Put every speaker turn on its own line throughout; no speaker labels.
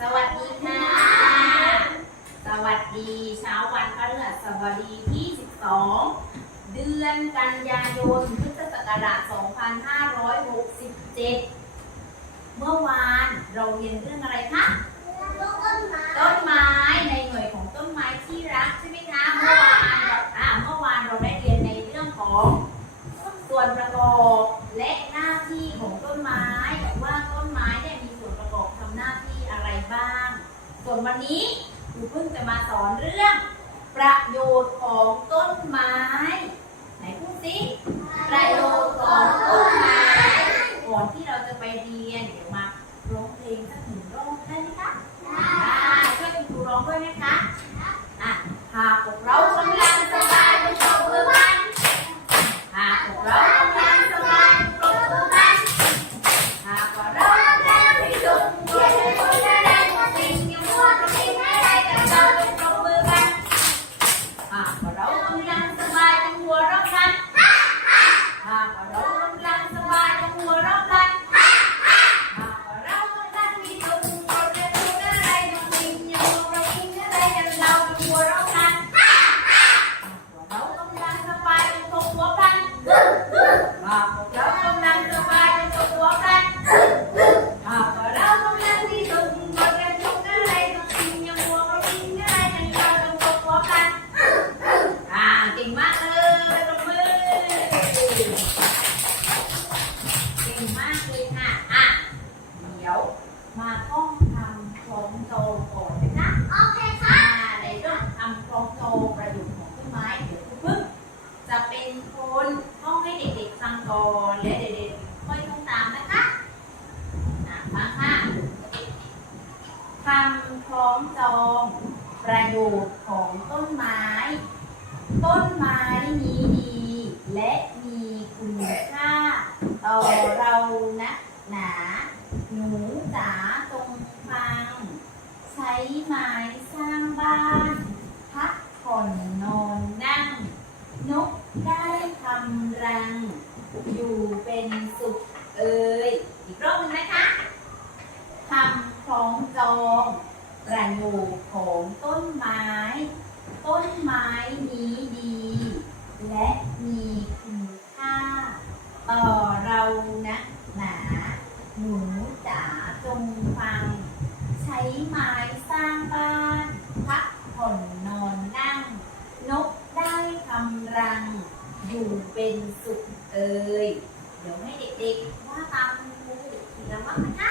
สวัสดีค่ะ สวัสดีเช้าวันพฤหัสบดีที่ 12 เดือนกันยายน พุทธศักราช 2567 เมื่อวานเราเรียนเรื่องอะไรคะ ต้นไม้ในหน่วยของต้นไม้ที่รักใช่ไหมคะ เมื่อวานเราอ่าเมื่อวานเราได้เรียนในเรื่องของส่วนประกอบและหน้าที่ของต้นไม้ บ้าง ส่วนวันนี้ครูเพิ่งจะมาสอนเรื่อง ประโยชน์ของต้นไม้ ไหนพูดสิประโย คำคล้องจองประโยชน์ของต้นไม้ ต้นไม้นี้ดี และมีคุณค่า ต่อเรานะหนา หนูจ๋าจงฟัง ใช้ไม้สร้างบ้าน พักผ่อนนอนนั่ง นกได้ทำรัง อยู่เป็นสุขเอ่ยอีกรอบหนึงนะคะคำ คล้องจองประโยชน์ของต้นไม้ ต้นไม้นี้ดี และมีคุณค่า ต่อเรานะหนา หนูจ๋าจงฟัง ใช้ไม้สร้างบ้าน พักผ่อนนอนนั่ง นกได้ทำรัง อยู่เป็นสุขเอ่ยเดี๋ยวให้เด็กๆว่าตามคุณครูทีละว่านะคะ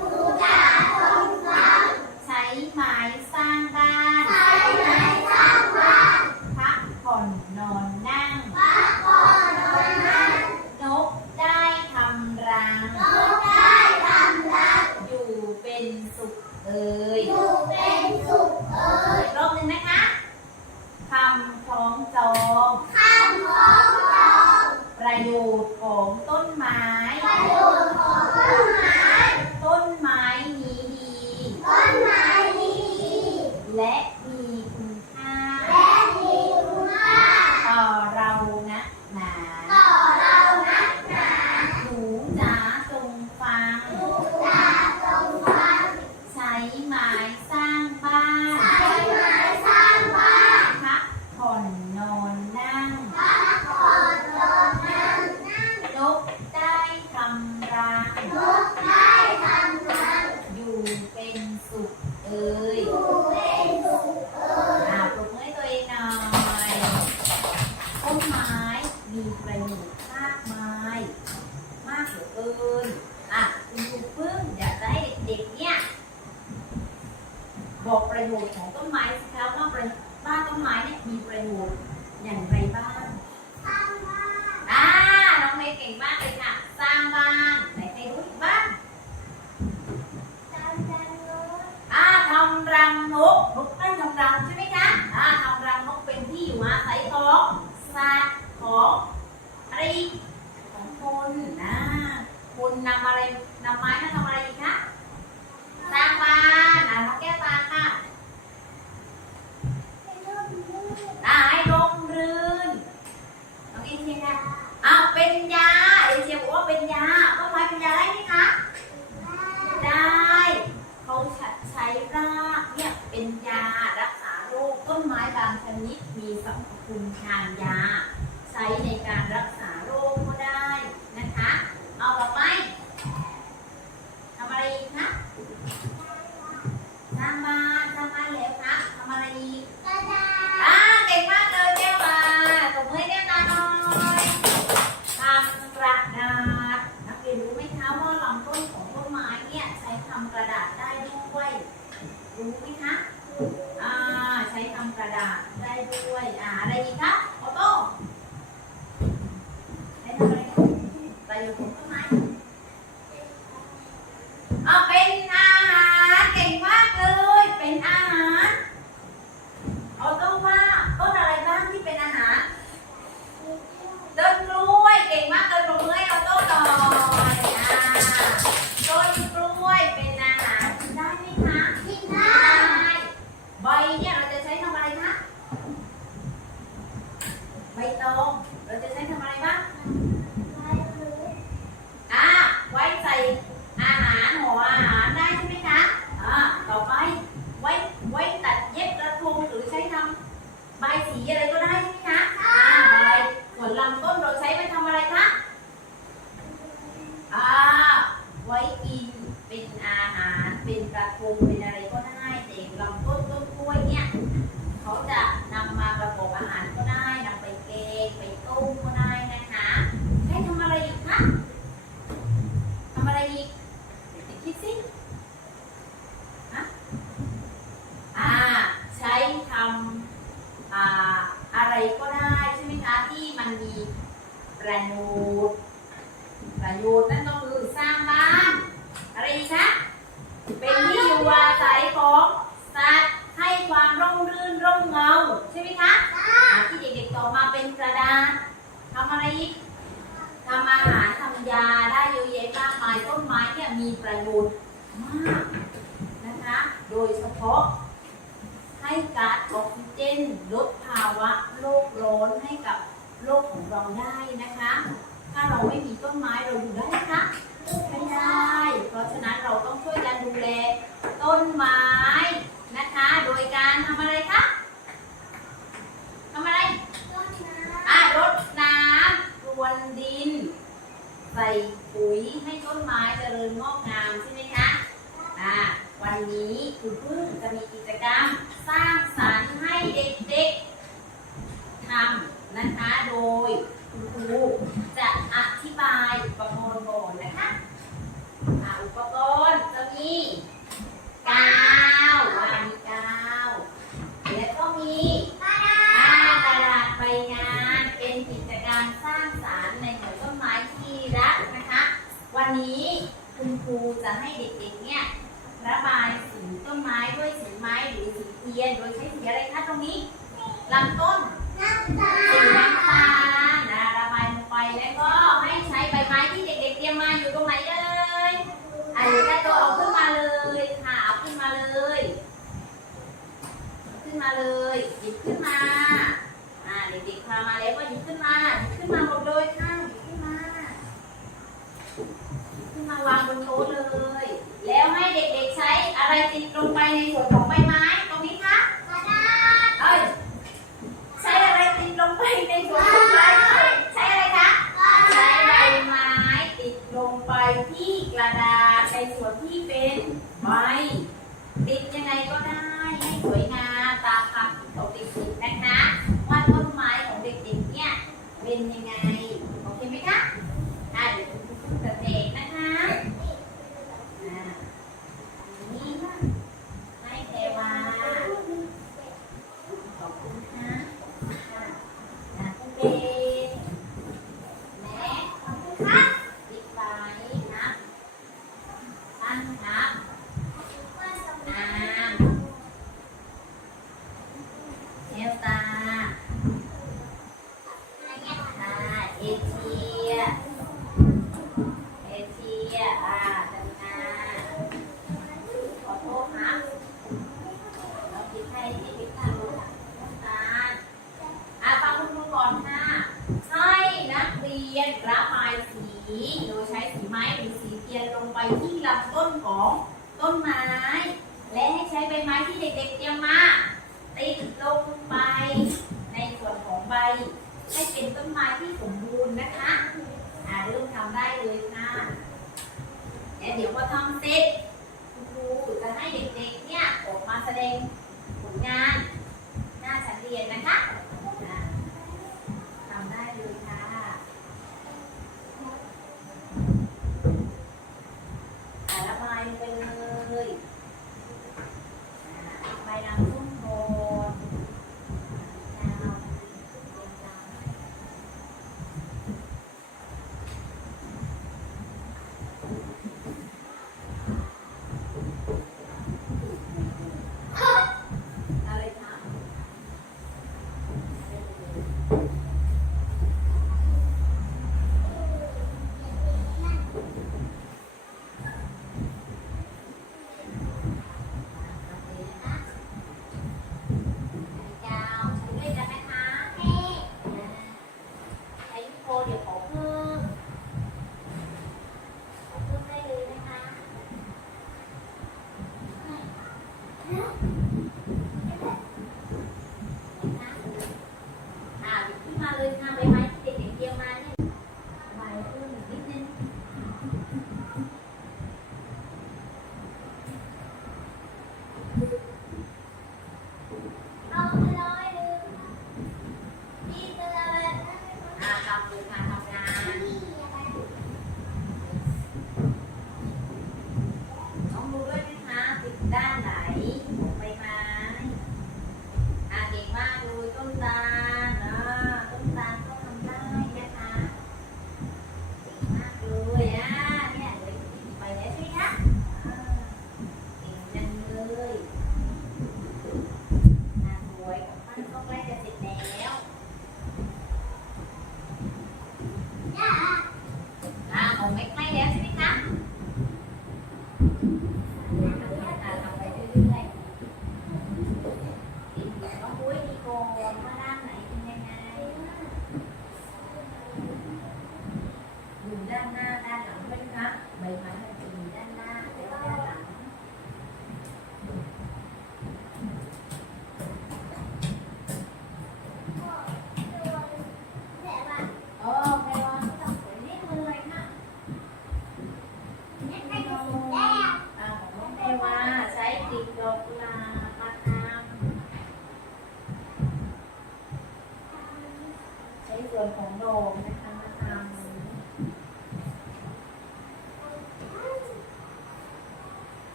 คุณทางยา ประโยชน์ของต้นไม้อ่าเป็นอาหารเก่งมากเลย เป็นอาหาร ออโต้ว่าต้นอะไรบ้างที่เป็นอาหารต้นกล้วยเก่งมากเลยปรบมือให้ออโต้หน่อยอ่าต้นกล้วยเป็นอาหารกินได้ไหมคะ
กิน
ได
ได้้
ใบเนี่ยเราจะใช้ทำอะไรคะใบตองเราจะใช้ทำอะไรบ้างอ่าไว้ใส่อาหารห่ออาหารได้ใช่ไหมคะอ่าต่อไปไว้ไว้ตัดเย็บกระทงหรือใช้ทำใบสีอะไรก็ได้ใช่ไหมคะอ่าใบส่วนลำต้นเราใช้ไว้ทำอะไรคะอ่าไว้กินเป็นอาหารเป็นกระทงเป็นอะไรก็ได้แต่ลำต้นต้นกล้วยเนี่ยเขาจะนำมาประกอบอาหารก็ได้นำไปแกงไปต้มก็ได้นะคะใช้ทำอะไรอีกคะทำอะไรอีกเด็กๆคิดสิฮะอ่าใช้ทำอ่าอะไรก็ได้ใช่ไหมคะที่มันมีประโยชน์ประโยชน์นั่นก็คือสร้างบ้าน อะไรอีกคะ เป็นที่อยู่อาศัยของสัตว์ให้ความร่มรื่นร่มเงาใช่ไหมคะอ่าที่เด็กๆตอบมาเป็นกระดาษทำ อะไรอีกทำอาหารทำยาได้เยอะแยะมากมายต้นไม้เนี่ยมีประโยชน์มากนะคะ โดยเฉพาะ ให้ก๊าซออกซิเจนลดภาวะโลกร้อนให้กับโลกของเราได้นะคะ ถ้าเราไม่มีต้นไม้เราอยู่ได้ไหมคะไม่ได้ เพราะฉะนั้นเราต้องช่วยกันดูแลต้นไม้นะคะ โดยการทำอะไรคะทำอะไร อ่ารดน้ำรวนดิน ใส่ปุ๋ยให้ต้นไม้เจริญงอกงามใช่ไหมคะอ่าวันนี้คุณพึ่งจะมีกิจกรรมสร้างสรรค์ให้เด็กๆทำนะคะโดยคุณครูจะอธิบายอุปกรณ์ก่อนนะคะอ่าอุปกรณ์จะมีกาว วันนี้คุณครูจะให้เด็กๆเนี่ยระบายสีต้นไม้ด้วยสีไม้หรือสีเทียนโดยใช้สีอะไรคะตรงนี้ลำต้นสีน้ำตาลนะระบายลงไปแล้วก็ให้ใช้ใบไม้ที่เด็กๆเตรียมมาอยู่ตรงไหนเลยอะอยู่ใต้โต๊ะเอาขึ้นมาเลยค่ะเอาขึ้นมาเลย ขึ้นมาเลยหยิบขึ้นมาอ่าเด็กๆพามาแล้วก็หยิบขึ้นมาหยิบขึ้นมาหมดเลยค่ะหยิบขึ้นมาหยิบขึ้นมาวางบนโต๊ะเลย แล้วให้เด็กๆใช้ อะไรติดลงไปในส่วนของใบไม้ตรงนี้คะเอ้ยใช้อะไรติดลงไปในส่วนของใบไม้ใช้อะไรคะใช้ใบไม้ติดลงไปที่กระดาษในส่วนที่เป็นใบติดยังไงก็ได้ให้สวยงามตามคำที่เขาติดติดนะคะว่าต้นไม้ของเด็กๆเนี่ยเป็นยังไง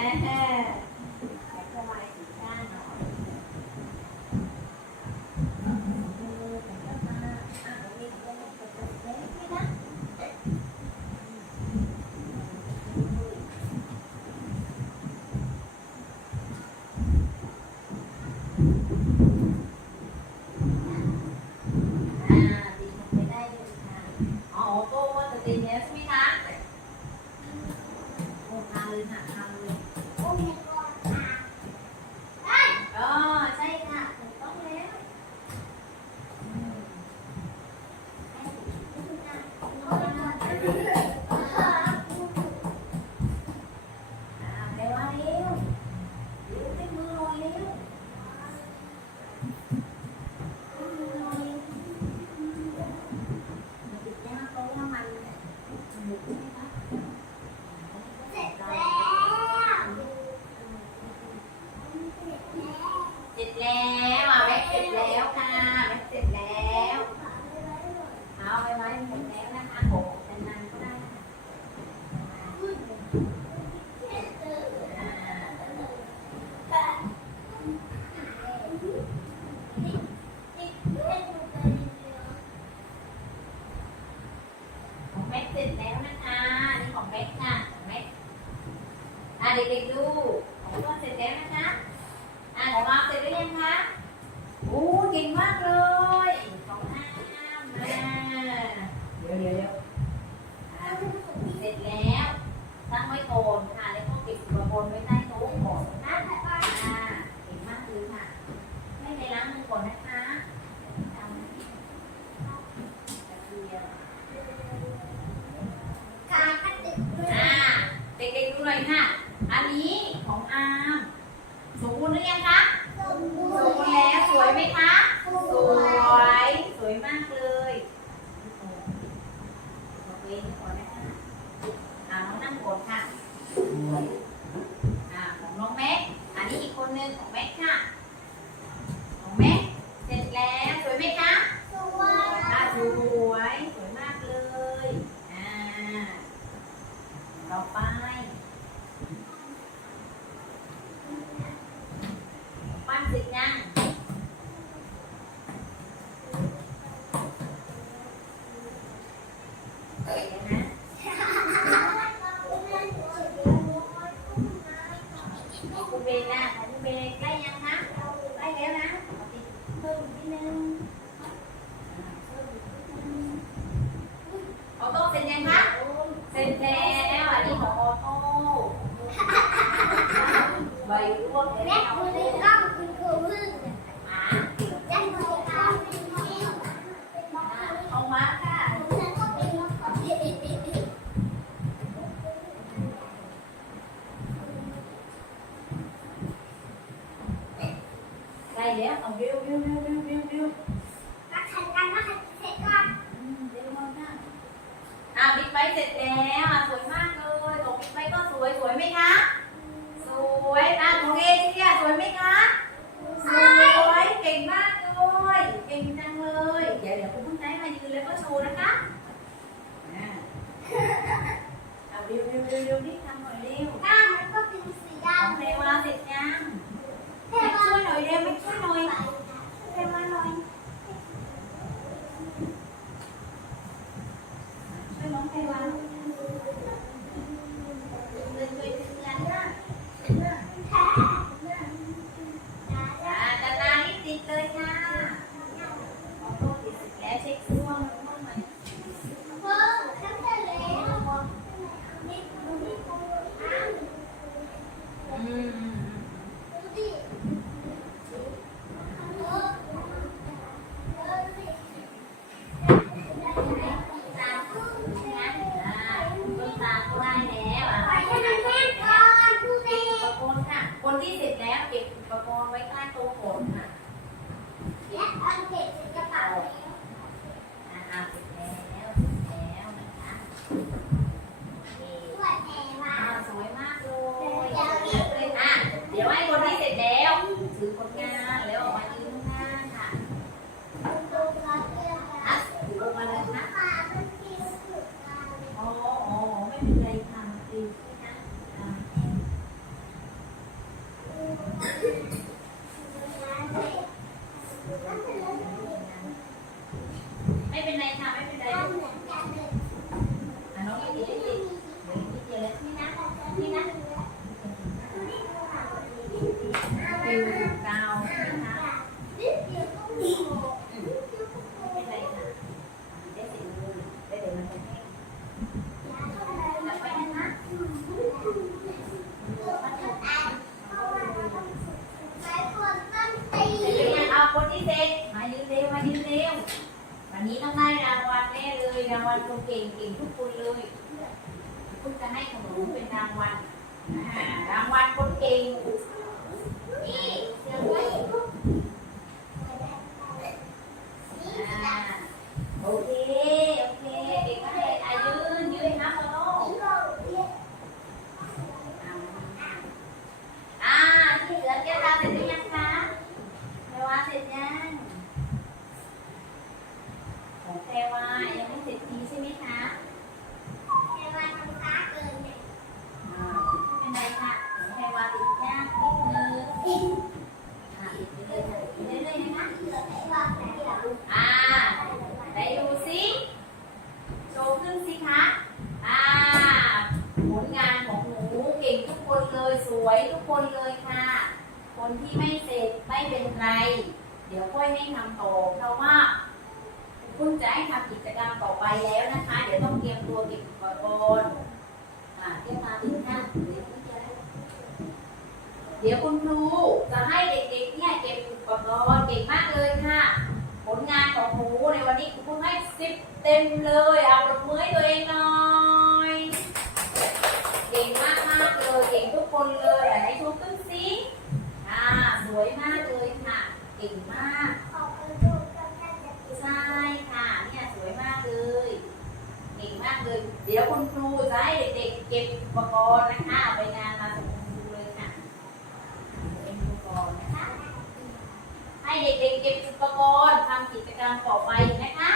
Ähä. ของอาร์มสมบูรณ์หรือยังคะ สมบูรณ์แล้วสวยไหมคะ สวย Bina, ano binigkayan na? Ay, gano'n. Ô tô xin nhanh khác. Xin thế. เสร็จแล้วอ่ะสวยมากเลยของพี่ไปก็สวยสวยไหมคะ สวยอ่ะของเอเชียสวยไหมคะ สวย เก่งมากเลย เก่งจังเลย เดี๋ยวเดี๋ยวคุณพุ่งใจมายืนแล้วก็โชว์นะคะอ่าเอาเร็วเร็วเร็วเร็วรีบทำหน่อยเร็วก้านมันก็เป็นสีดำเร็วเราเสร็จยังช่วยหน่อยเร็วไม่ช่วยหน่อย dyan. theo ai เดี๋ยวคุณครูจะให้เด็กๆเนี่ยเก็บอุปกรณ์เก่งมากเลยค่ะ ผลงานของครูในวันนี้ครูให้สิบเต็มเลยเอาปรบมือให้ตัวเองหน่อยเก่งมากมากๆเลยเก่งทุกคนเลยไหนชูขึ้นสิอ่าสวยมากเลยค่ะเก่งมากใช่ค่ะเนี่ยสวยมากเลยเก่งมากเลย เดี๋ยวคุณครูจะให้เด็กๆเก็บอุปกรณ์นะคะเอาไปงานมาส่งคุณครูเลยค่ะเก็บอุปกรณ์นะคะ ให้เด็กๆเก็บอุปกรณ์ทำกิจกรรมต่อไปนะคะ